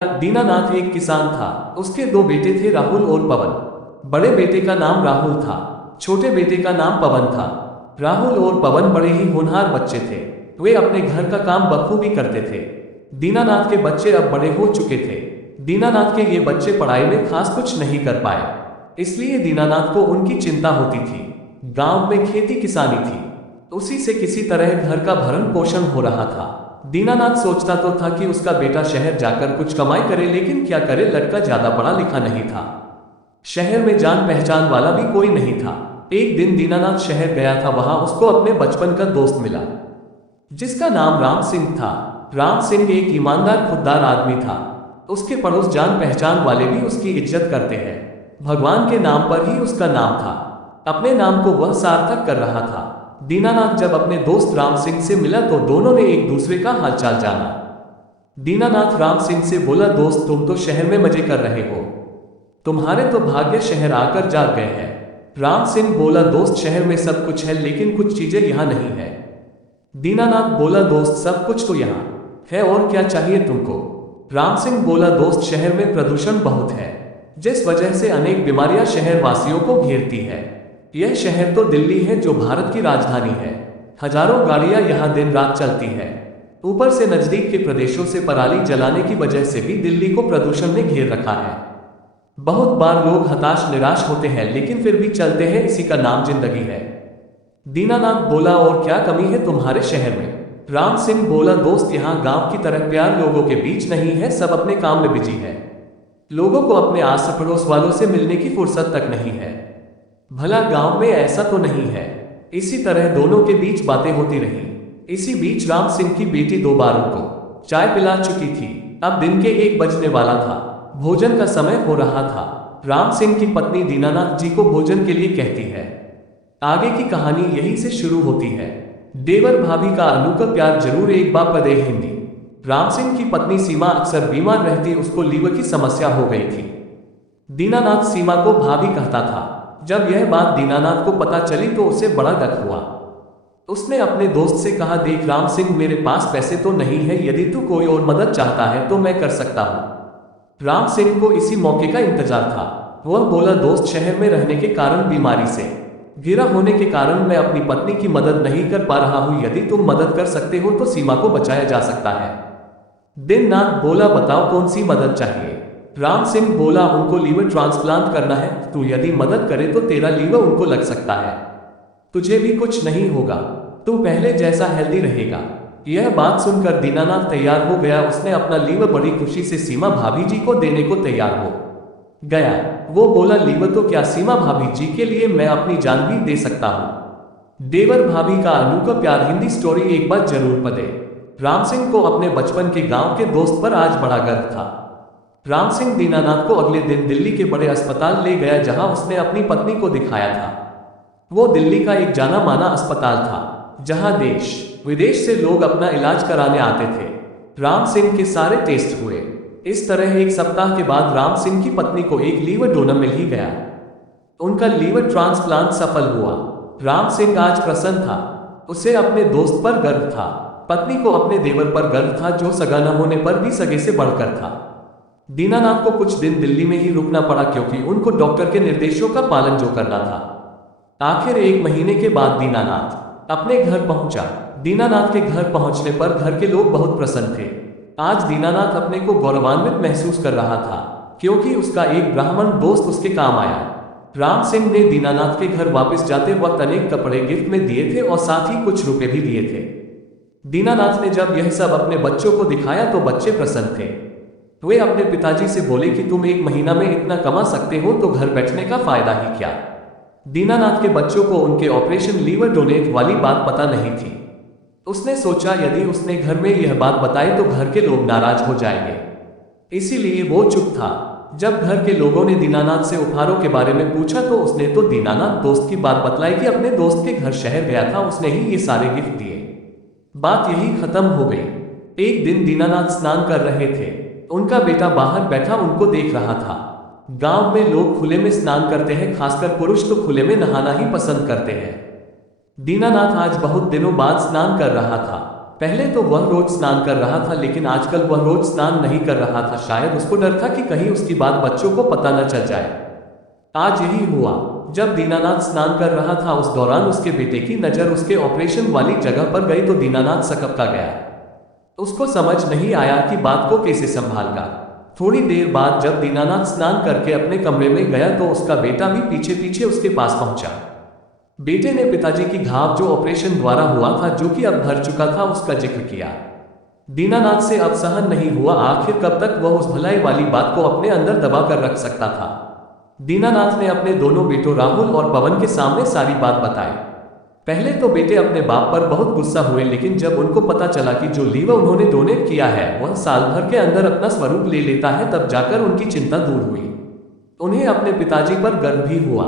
दीनानाथ एक किसान था। उसके दो बेटे थे, राहुल और पवन। बड़े बेटे का नाम राहुल था, छोटे बेटे का नाम पवन था। राहुल और पवन बड़े ही होनहार बच्चे थे। वे अपने घर का काम बखूबी करते थे। दीनानाथ के बच्चे अब बड़े हो चुके थे। दीनानाथ के ये बच्चे पढ़ाई में खास कुछ नहीं कर पाए, इसलिए दीनानाथ को उनकी चिंता होती थी। गांव में खेती किसानी थी, उसी से किसी तरह घर का भरण पोषण हो रहा था। दीनानाथ सोचता तो था कि उसका बेटा शहर जाकर कुछ कमाई करे, लेकिन क्या करे, लड़का ज्यादा पढ़ा लिखा नहीं था। शहर में जान पहचान वाला भी कोई नहीं था। एक दिन दीनानाथ शहर गया था। वहां उसको अपने बचपन का दोस्त मिला, जिसका नाम राम सिंह था। राम सिंह एक ईमानदार खुददार आदमी था। उसके पड़ोस जान पहचान वाले भी उसकी इज्जत करते हैं। भगवान के नाम पर ही उसका नाम था। अपने नाम को वह सार्थक कर रहा था। दीनानाथ जब अपने दोस्त राम सिंह से मिला तो दोनों ने एक दूसरे का हालचाल जाना। दीनानाथ राम सिंह से बोला, दोस्त तुम तो शहर में मजे कर रहे हो, तुम्हारे तो भाग्य शहर आकर जाग गए हैं। राम सिंह बोला, दोस्त शहर में सब कुछ है, लेकिन कुछ चीजें यहाँ नहीं है। दीनानाथ बोला, दोस्त सब कुछ तो यहाँ है, और क्या चाहिए तुमको। राम सिंह बोला, दोस्त शहर में प्रदूषण बहुत है, जिस वजह से अनेक बीमारियां शहर वासियों को घेरती है। यह शहर तो दिल्ली है, जो भारत की राजधानी है। हजारों गाड़ियां यहाँ दिन रात चलती है। ऊपर से नजदीक के प्रदेशों से पराली जलाने की वजह से भी दिल्ली को प्रदूषण ने घेर रखा है। बहुत बार लोग हताश निराश होते हैं, लेकिन फिर भी चलते हैं, इसी का नाम जिंदगी है। दीनानाथ बोला, और क्या कमी है तुम्हारे शहर में। राम सिंह बोला, दोस्त यहाँ गांव की तरह प्यार लोगों के बीच नहीं है, सब अपने काम में बिजी है। लोगों को अपने आस पड़ोस वालों से मिलने की फुर्सत तक नहीं है। भला गांव में ऐसा तो नहीं है। इसी तरह दोनों के बीच बातें होती रहीं। इसी बीच राम सिंह की बेटी दो बार उनको चाय पिला चुकी थी। अब दिन के 1 बजने वाला था, भोजन का समय हो रहा था। राम सिंह की पत्नी दीनानाथ जी को भोजन के लिए कहती है। आगे की कहानी यहीं से शुरू होती है। देवर भाभी का अनु का प्यार जरूर एक बाप दे हिंदी। राम सिंह की पत्नी सीमा अक्सर बीमार रहती, उसको लीवर की समस्या हो गई थी। दीनानाथ सीमा को भाभी कहता था। जब यह बात दीनानाथ को पता चली तो उसे बड़ा दुख हुआ। उसने अपने दोस्त से कहा, देख राम सिंह, मेरे पास पैसे तो नहीं है, यदि तू कोई और मदद चाहता है तो मैं कर सकता हूँ। राम सिंह को इसी मौके का इंतजार था। वह बोला, दोस्त शहर में रहने के कारण, बीमारी से घिरा होने के कारण मैं अपनी पत्नी की मदद नहीं कर पा रहा हूँ। यदि तुम मदद कर सकते हो तो सीमा को बचाया जा सकता है। दीनानाथ बोला, बताओ कौन सी मदद चाहिए। राम सिंह बोला, उनको लीवर ट्रांसप्लांट करना है। तू यदि मदद करे तो तेरा लीवर उनको लग सकता है, तुझे भी कुछ नहीं होगा, तू पहले जैसा हेल्दी रहेगा। यह बात सुनकर दीनानाथ तैयार हो गया। उसने अपना लीवर बड़ी खुशी से सीमा भाभी जी को देने को तैयार हो गया। वो बोला, लीवर तो क्या, सीमा भाभी जी के लिए मैं अपनी जान भी दे सकता हूँ। देवर भाभी का अनु का प्यार हिंदी स्टोरी एक बार जरूर पढ़े। राम सिंह को अपने बचपन के गांव के दोस्त पर आज बड़ा गर्व था। राम सिंह दीनानाथ को अगले दिन दिल्ली के बड़े अस्पताल ले गया, जहां उसने अपनी पत्नी को दिखाया था। वो दिल्ली का एक जाना माना अस्पताल था, जहां देश विदेश से लोग अपना इलाज कराने आते थे। राम सिंह के सारे टेस्ट हुए। इस तरह 1 सप्ताह के बाद राम सिंह की पत्नी को एक लीवर डोनर मिल ही गया। उनका लीवर ट्रांसप्लांट सफल हुआ। राम सिंह आज प्रसन्न था। उसे अपने दोस्त पर गर्व था, पत्नी को अपने देवर पर गर्व था, जो सगा न होने पर भी सगे से बढ़कर था। दीनानाथ को कुछ दिन दिल्ली में ही रुकना पड़ा, क्योंकि उनको डॉक्टर के निर्देशों का पालन जो करना था। आखिर 1 महीने के बाद दीनानाथ अपने घर पहुंचा। दीनानाथ के घर पहुंचने पर घर के लोग बहुत प्रसन्न थे। आज दीनानाथ अपने को गौरवान्वित महसूस कर रहा था, क्योंकि उसका एक ब्राह्मण दोस्त उसके काम आया। राम सिंह ने दीनानाथ के घर वापस जाते वक्त अनेक कपड़े गिफ्ट में दिए थे, और साथ ही कुछ रुपए भी दिए थे। दीनानाथ ने जब यह सब अपने बच्चों को दिखाया तो बच्चे प्रसन्न थे। वे अपने पिताजी से बोले कि तुम 1 महीना में इतना कमा सकते हो तो घर बैठने का फायदा ही क्या। दीनानाथ के बच्चों को उनके ऑपरेशन लीवर डोनेट वाली बात पता नहीं थी। उसने सोचा, यदि उसने घर में यह बात बताई तो घर के लोग नाराज हो जाएंगे, इसीलिए वो चुप था। जब घर के लोगों ने दीनानाथ से उपहारों के बारे में पूछा तो उसने तो दीनानाथ दोस्त की बात बतलाई कि अपने दोस्त के घर शहर गया था, उसने ही ये सारे गिफ्ट दिए। बात यही खत्म हो गई। एक दिन दीनानाथ स्नान कर रहे थे। उनका बेटा बाहर बैठा उनको देख रहा था। गांव में लोग खुले में स्नान करते हैं, खासकर पुरुष तो खुले में नहाना ही पसंद करते हैं। दीनानाथ आज बहुत दिनों बाद स्नान कर रहा था। पहले तो वह रोज स्नान कर रहा था, लेकिन आजकल वह रोज स्नान नहीं कर रहा था। शायद उसको डर था कि कहीं उसकी बात बच्चों को पता न चल जाए। आज यही हुआ। जब दीनानाथ स्नान कर रहा था, उस दौरान उसके बेटे की नजर उसके ऑपरेशन वाली जगह पर गई तो दीनानाथ सकपका गया। उसको समझ नहीं आया कि बात को कैसे संभालगा। थोड़ी देर बाद जब दीनानाथ स्नान करके अपने कमरे में गया तो उसका बेटा भी पीछे पीछे उसके पास पहुंचा। बेटे ने पिताजी की घाव जो ऑपरेशन द्वारा हुआ था, जो कि अब भर चुका था, उसका जिक्र किया। दीनानाथ से अब सहन नहीं हुआ। आखिर कब तक वह उस भलाई वाली बात को अपने अंदर दबा कर रख सकता था। दीनानाथ ने अपने दोनों बेटों राहुल और पवन के सामने सारी बात बताई। पहले तो बेटे अपने बाप पर बहुत गुस्सा हुए, लेकिन जब उनको पता चला कि जो लीवर उन्होंने डोनेट किया है वह साल भर के अंदर अपना स्वरूप ले लेता है, तब जाकर उनकी चिंता दूर हुई। उन्हें अपने पिताजी पर गर्व भी हुआ।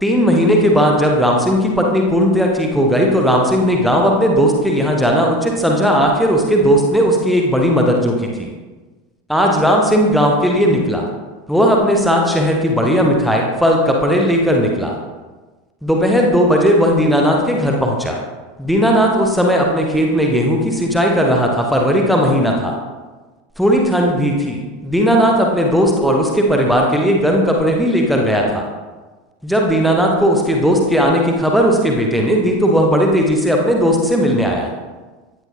3 महीने के बाद जब राम सिंह की पत्नी पूर्णतया ठीक हो गई तो राम सिंह ने गांव अपने दोस्त के यहाँ जाना उचित समझा। आखिर उसके दोस्त ने उसकी एक बड़ी मदद जो की थी। आज राम सिंह गांव के लिए निकला। वह अपने साथ शहर की बढ़िया मिठाई, फल, कपड़े लेकर निकला। दोपहर 2 बजे वह दीनानाथ के घर पहुंचा। दीनानाथ उस समय अपने खेत में गेहूं की सिंचाई कर रहा था। फरवरी का महीना था, थोड़ी ठंड भी थी। दीनानाथ अपने दोस्त और उसके परिवार के लिए गर्म कपड़े भी लेकर गया था। जब दीनानाथ को उसके दोस्त के आने की खबर उसके बेटे ने दी तो वह बड़े तेजी से अपने दोस्त से मिलने आया।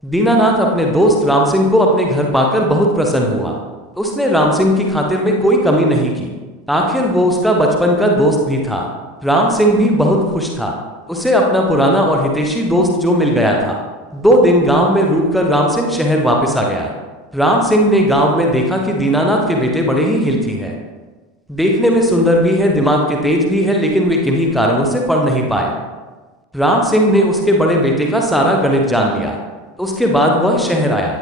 दीनानाथ अपने दोस्त राम सिंह को अपने घर पाकर बहुत प्रसन्न हुआ। उसने राम सिंह की खातिर में कोई कमी नहीं की। आखिर वो उसका बचपन का दोस्त भी था। राम सिंह भी बहुत खुश था। उसे अपना पुराना और हितैषी दोस्त जो मिल गया था। 2 दिन गांव में रुककर राम सिंह शहर वापस आ गया। राम सिंह ने गांव में देखा कि दीनानाथ के बेटे बड़े ही हिलती है। देखने में सुंदर भी है, दिमाग के तेज भी है, लेकिन वे किन्हीं कारणों से पढ़ नहीं पाए। राम सिंह ने उसके बड़े बेटे का सारा गणित जान लिया। उसके बाद वह शहर आया।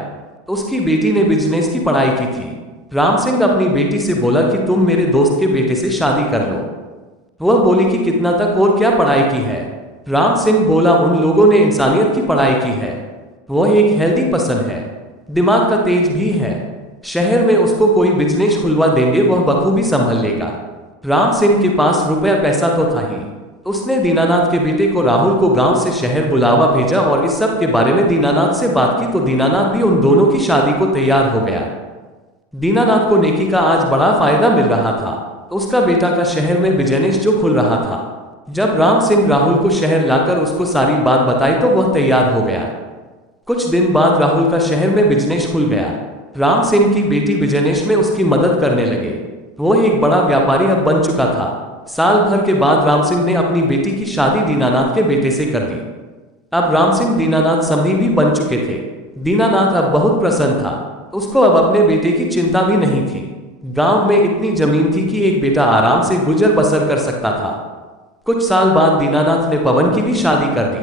उसकी बेटी ने बिजनेस की पढ़ाई की थी। राम सिंह अपनी बेटी से बोला कि तुम मेरे दोस्त के बेटे से शादी कर लो। वह बोली कि कितना तक और क्या पढ़ाई की है। राम सिंह बोला उन लोगों ने इंसानियत की पढ़ाई की है। वह एक हेल्दी पर्सन है, दिमाग का तेज भी है। शहर में उसको कोई बिजनेस खुलवा देंगे, वह बखूबी संभल लेगा। राम सिंह के पास रुपया पैसा तो था ही। उसने दीनानाथ के बेटे को राहुल को गांव से शहर बुलावा भेजा और इस सब के बारे में दीनानाथ से बात की तो दीनानाथ भी उन दोनों की शादी को तैयार हो गया। दीनानाथ को नेकी का आज बड़ा फायदा मिल रहा था। उसका बेटा का शहर में बिजनेस जो खुल रहा था। जब राम सिंह राहुल को शहर लाकर उसको सारी बात बताई तो वह तैयार हो गया। कुछ दिन बाद राहुल का शहर में बिजनेस खुल गया। राम सिंह की बेटी बिजनेस में उसकी मदद करने लगे। वो एक बड़ा व्यापारी अब बन चुका था। साल भर के बाद राम सिंह ने अपनी बेटी की शादी दीनानाथ के बेटे से कर दी। अब राम सिंह दीनानाथ समधी भी बन चुके थे। दीनानाथ अब बहुत प्रसन्न था। उसको अब अपने बेटे की चिंता भी नहीं थी। गांव में इतनी जमीन थी कि एक बेटा आराम से गुजर बसर कर सकता था। कुछ साल बाद दीनानाथ ने पवन की भी शादी कर दी।